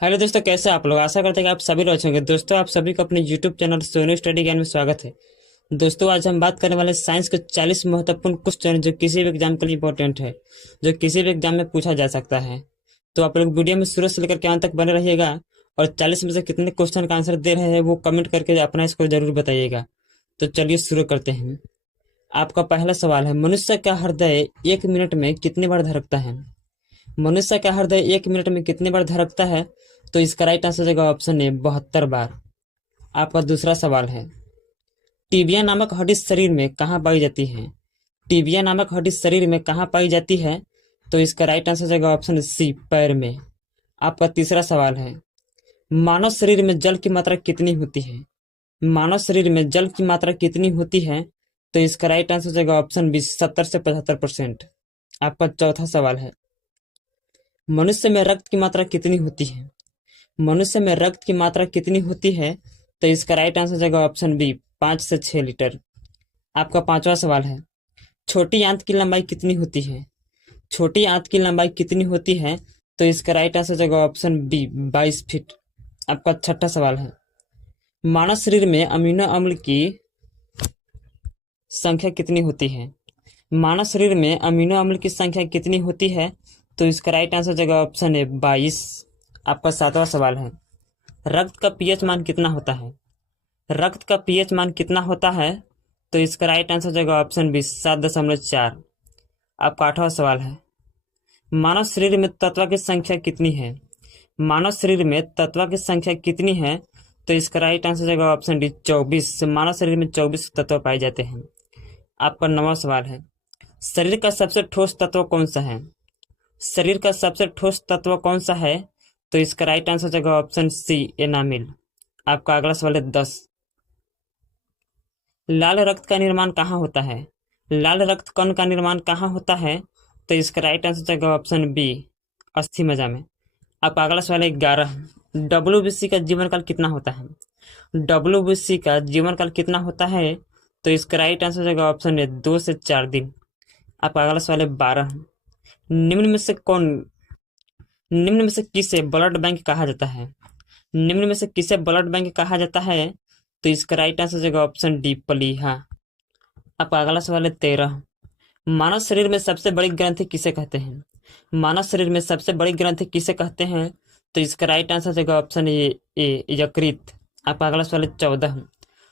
Hello दोस्तों, कैसे आप लोग। आशा करते हैं कि आप सभी लोग अच्छे होंगे। दोस्तों, आप सभी को अपने यूट्यूब चैनल सोनू स्टडी ज्ञान में स्वागत है। दोस्तों, आज हम बात करने वाले साइंस के 40 महत्वपूर्ण क्वेश्चन जो किसी भी एग्जाम के लिए इंपॉर्टेंट है, जो किसी भी एग्जाम में पूछा जा सकता है। तो आप लोग वीडियो में शुरू से लेकर के अंत तक बने रहिएगा और 40 में से कितने क्वेश्चन का आंसर दे रहे हैं वो कमेंट करके अपना स्कोर जरूर बताइएगा। तो चलिए शुरू करते हैं। आपका पहला सवाल है, मनुष्य का हृदय 1 मिनट में कितनी बार धड़कता है। मनुष्य का हृदय 1 मिनट में कितनी बार धड़कता है। तो इसका राइट आंसर जगह ऑप्शन है 72 बार। आपका दूसरा सवाल है, टीबिया नामक हड्डी शरीर में कहाँ पाई जाती है। टीबिया नामक हड्डी शरीर में कहाँ पाई जाती है। तो इसका राइट आंसर जगह ऑप्शन सी, पैर में। आपका तीसरा सवाल है, मानव शरीर में जल की मात्रा कितनी होती है। मानव शरीर में जल की मात्रा कितनी होती है। तो इसका राइट आंसर जगह ऑप्शन बी, 70 से 75%। आपका चौथा सवाल है, मनुष्य में रक्त की मात्रा कितनी होती है। मनुष्य में रक्त की मात्रा कितनी होती है। तो इसका राइट आंसर जगह ऑप्शन बी, 5 से 6 लीटर। आपका पांचवा सवाल है, छोटी आंत की लंबाई कितनी होती है। छोटी आंत की लंबाई कितनी होती है। तो इसका राइट आंसर जगह ऑप्शन बी, 22 फीट। आपका छठा सवाल है, मानव शरीर में अमीनो अम्ल की संख्या कितनी होती है। मानव शरीर में अमीनो अम्ल की संख्या कितनी होती है। तो इसका राइट आंसर जगह ऑप्शन है 22। आपका सातवां सवाल है, रक्त का पीएच मान कितना होता है। रक्त का पीएच मान कितना होता है। तो इसका राइट आंसर जगह ऑप्शन बी, 7.4। आपका आठवां सवाल है, मानव शरीर में तत्व की संख्या कितनी है। मानव शरीर में तत्व की संख्या कितनी है। तो इसका राइट आंसर जगह ऑप्शन डी, 24। मानव शरीर में 24 तत्व पाए जाते हैं। आपका नौवां सवाल है, शरीर का सबसे ठोस तत्व कौन सा है। शरीर का सबसे ठोस तत्व कौन सा है। तो इसका राइट आंसर जगह ऑप्शन सी, एनामिल। आपका अगला सवाल है 10, लाल रक्त का निर्माण कहाँ होता है। लाल रक्त कण का निर्माण कहाँ होता है। तो इसका राइट आंसर जगह ऑप्शन बी, अस्थि मज्जा में। आपका अगला सवाल है 11, डब्ल्यूबीसी का जीवन काल कितना होता है। डब्ल्यूबीसी का जीवन काल कितना होता है। तो इसका राइट आंसर जगह ऑप्शन है 2 से 4 दिन। आपका अगला सवाल है 12, निम्न में से कौन निम्न में से किसे ब्लड बैंक कहा जाता है। निम्न में से किसे ब्लड बैंक कहा जाता है। तो इसका राइट आंसर जगह ऑप्शन डी, प्लीहा। आपका अगला सवाल है 13, मानव शरीर में सबसे बड़ी ग्रंथि किसे कहते हैं। मानव शरीर में सबसे बड़ी ग्रंथि किसे कहते हैं। तो इसका राइट आंसर जगह ऑप्शन ए, यकृत। आपका अगला सवाल है 14,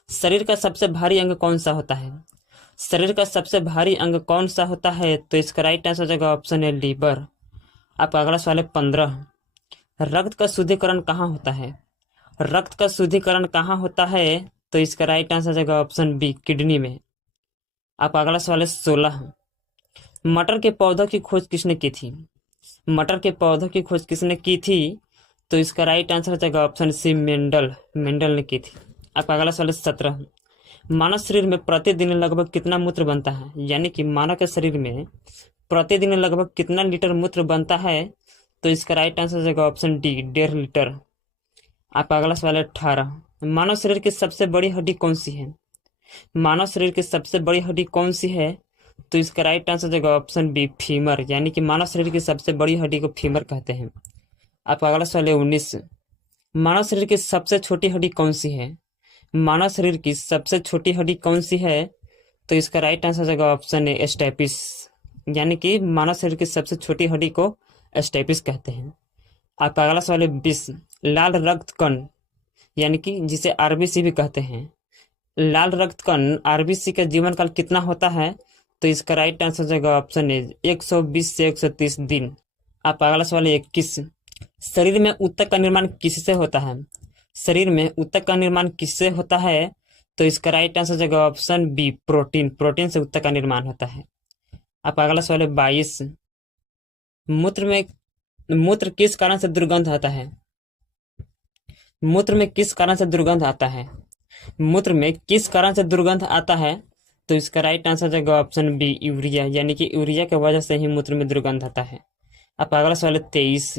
शरीर का सबसे भारी अंग कौन सा होता है। शरीर का सबसे भारी अंग कौन सा होता है। तो इसका राइट आंसर जगह ऑप्शन है लीवर। आपका अगला सवाल है 15, रक्त का शुद्धिकरण कहाँ होता है। रक्त का शुद्धिकरण कहाँ होता है। तो इसका राइट आंसर जगह ऑप्शन बी, किडनी में। आपका अगला सवाल है 16, मटर के पौधों की खोज किसने की थी। मटर के पौधों की खोज किसने की थी। तो इसका राइट आंसर जगह ऑप्शन सी, मेंडल। मेंडल ने की थी। आपका अगला सवाल है 17, मानव शरीर में प्रतिदिन लगभग कितना मूत्र बनता है। यानी कि मानव के शरीर में प्रतिदिन लगभग कितना लीटर मूत्र बनता है। तो इसका राइट आंसर जगह ऑप्शन डी, 1.5 लीटर। आपका अगला सवाल है 18, मानव शरीर की सबसे बड़ी हड्डी कौन सी है। मानव शरीर की सबसे बड़ी हड्डी कौन सी है। तो इसका राइट आंसर जगह ऑप्शन बी, फीमर। यानी कि मानव शरीर की सबसे बड़ी हड्डी को फीमर कहते हैं। आपका अगला सवाल है 19, मानव शरीर की सबसे छोटी हड्डी कौन सी है। मानव शरीर की सबसे छोटी हड्डी कौन सी है। तो इसका राइट आंसर जगह ऑप्शन है स्टेपिस। यानी कि मानव शरीर की सबसे छोटी हड्डी को स्टेपिस कहते हैं। आपका अगला सवाल है 20, लाल रक्त कण यानी कि जिसे आरबीसी भी कहते हैं, लाल रक्त कण आरबीसी का जीवन काल कितना होता है। तो इसका राइट आंसर जगह ऑप्शन है 120 से 130 दिन। आपका अगला सवाल है 21, शरीर में ऊतक का निर्माण किससे होता है। शरीर में ऊतक का निर्माण किससे होता है। तो इसका राइट आंसर जगह ऑप्शन बी, प्रोटीन। प्रोटीन से ऊतक का निर्माण होता है। आपका अगला सवाल है 22, मूत्र किस कारण से दुर्गंध आता है। मूत्र में किस कारण से दुर्गंध आता है। मूत्र में किस कारण से दुर्गंध आता है। तो इसका राइट आंसर जगह ऑप्शन बी, यूरिया। यानी कि यूरिया की वजह से ही मूत्र में दुर्गंध आता है। आपका अगला सवाल है 23,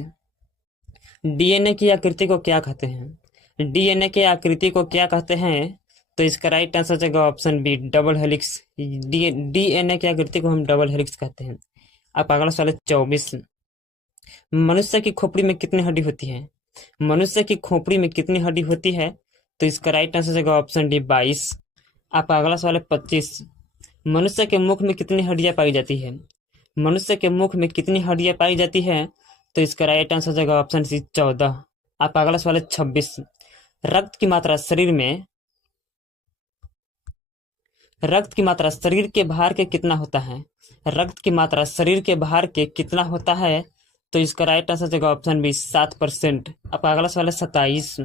डीएनए की आकृति को क्या कहते हैं। डीएनए की आकृति को क्या कहते हैं। तो इसका राइट आंसर जगह option B, double helix. DNA की आकृति को हम डबल हेलिक्स कहते हैं। आपका अगला सवाल है 24, मनुष्य की खोपड़ी में कितनी हड्डी होती है। मनुष्य की खोपड़ी में कितनी हड्डी होती है? तो इसका राइट आंसर हो जाएगा ऑप्शन डी 22। आपका अगला सवाल है 25। मनुष्य के मुख में कितनी हड्डियां पाई जाती है? मनुष्य के मुख में कितनी हड्डियां पाई जाती है? तो इसका राइट आंसर हो जाएगा ऑप्शन सी 14। आपका अगला सवाल है 26। रक्त की मात्रा शरीर के भार के कितना होता है? रक्त की मात्रा शरीर के भार के कितना होता है? तो इसका राइट आंसर हो जाएगा ऑप्शन बी 7%। आपका अगला सवाल है 27।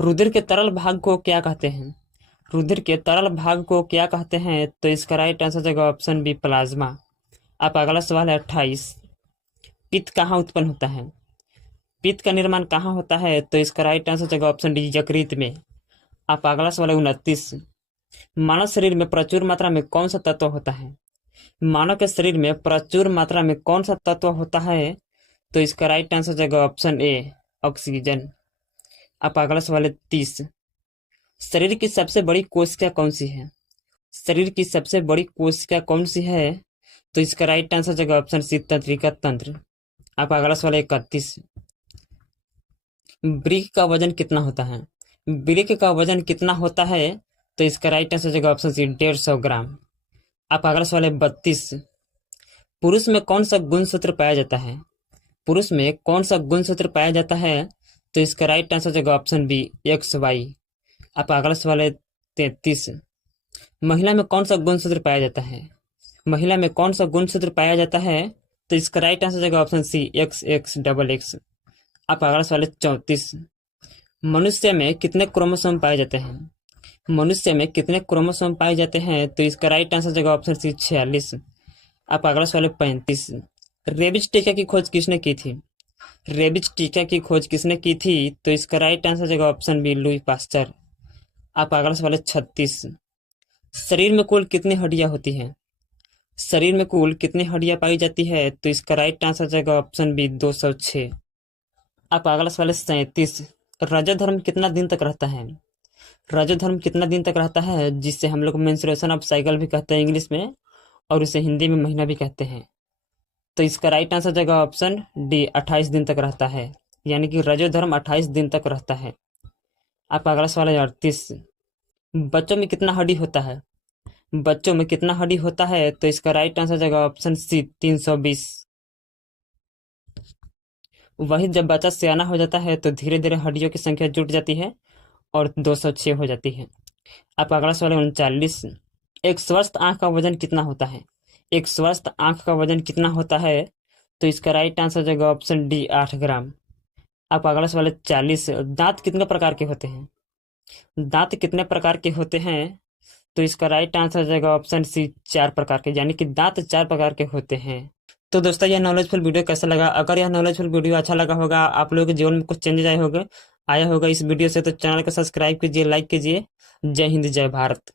रुधिर के तरल भाग को क्या कहते हैं? रुधिर के तरल भाग को क्या कहते हैं? तो इसका राइट आंसर हो जाएगा ऑप्शन बी प्लाज्मा। आपका अगला सवाल है 28। पित्त कहाँ उत्पन्न होता है? पित्त का निर्माण कहाँ होता है? तो इसका राइट आंसर हो जाएगा ऑप्शन डी यकृत में। आपका अगला सवाल है 29। मानव शरीर में प्रचुर मात्रा में कौन सा तत्व होता है? मानव के शरीर में प्रचुर मात्रा में कौन सा तत्व होता है? तो इसका राइट आंसर हो जाएगा ऑप्शन ए ऑक्सीजन। आपका अगला सवाल है 30। शरीर की सबसे बड़ी कोशिका कौन सी है? शरीर की सबसे बड़ी कोशिका कौन सी है? तो इसका राइट आंसर हो जाएगा ऑप्शन सी तंत्रिका तंत्र। आपका अगला सवाल है 31। वृक्क का वजन कितना होता है? वृक्क का वजन कितना होता है? तो इसका राइट आंसर हो जाएगा ऑप्शन सी 150 ग्राम। आपका अगला सवाल है 32। पुरुष में कौन सा गुणसूत्र पाया जाता है? पुरुष में कौन सा गुणसूत्र पाया जाता है? तो इसका राइट आंसर हो जाएगा ऑप्शन बी XY। आपका अगला सवाल है 33। महिला में कौन सा गुणसूत्र पाया जाता है? महिला में कौन सा गुणसूत्र पाया जाता है? तो इसका राइट आंसर हो जाएगा ऑप्शन सी XX। आपका अगला सवाल है 34। मनुष्य में कितने क्रोमोसोम पाए जाते हैं? मनुष्य में कितने क्रोमोसोम पाए जाते हैं? तो इसका राइट आंसर हो जाएगा ऑप्शन सी 46। आपका अगला सवाल है 35। रेबीज टीका की खोज किसने की थी? रेबीज टीका की खोज किसने की थी? तो इसका राइट आंसर हो जाएगा ऑप्शन बी लुई पास्चर। आपका अगला सवाल है 36। शरीर में कुल कितनी हड्डियां होती हैं? शरीर में कुल कितनी हड्डियां पाई जाती है? तो इसका राइट आंसर हो जाएगा ऑप्शन बी 206। आपका अगला सवाल है 37। रजो धर्म कितना दिन तक रहता है? रजो धर्म कितना दिन तक रहता है, जिससे हम लोग मेंस्ट्रुएशन ऑफ साइकिल भी कहते हैं इंग्लिश में, और उसे हिंदी में महीना भी कहते हैं। तो इसका राइट आंसर हो जाएगा ऑप्शन डी 28 दिन तक रहता है, यानी कि रजो धर्म 28 दिन तक रहता है। आपका अगला सवाल है 38। बच्चों में कितना हड्डी होता है? बच्चों में कितना हड्डी होता है? तो इसका राइट आंसर हो जाएगा ऑप्शन सी 320। वही जब बच्चा सियाना हो जाता है तो धीरे धीरे हड्डियों की संख्या जुट जाती है और 206 हो जाती है। आपका अगला सवाल है 39। एक स्वस्थ आंख का वजन कितना होता है? एक स्वस्थ आंख का वजन कितना होता है? तो इसका राइट आंसर हो जाएगा ऑप्शन डी 8 ग्राम। आपका अगला सवाल है 40। दांत कितने प्रकार के होते हैं? दांत कितने प्रकार के होते हैं? तो इसका राइट आंसर हो जाएगा ऑप्शन सी 4 प्रकार के, यानी कि दांत 4 प्रकार के होते हैं। तो दोस्तों यह नॉलेजफुल वीडियो कैसा लगा? अगर यह नॉलेजफुल वीडियो अच्छा लगा होगा, आप लोगों के जीवन में कुछ चेंजेस आया होगा इस वीडियो से, तो चैनल को सब्सक्राइब कीजिए, लाइक कीजिए। जय हिंद, जय भारत।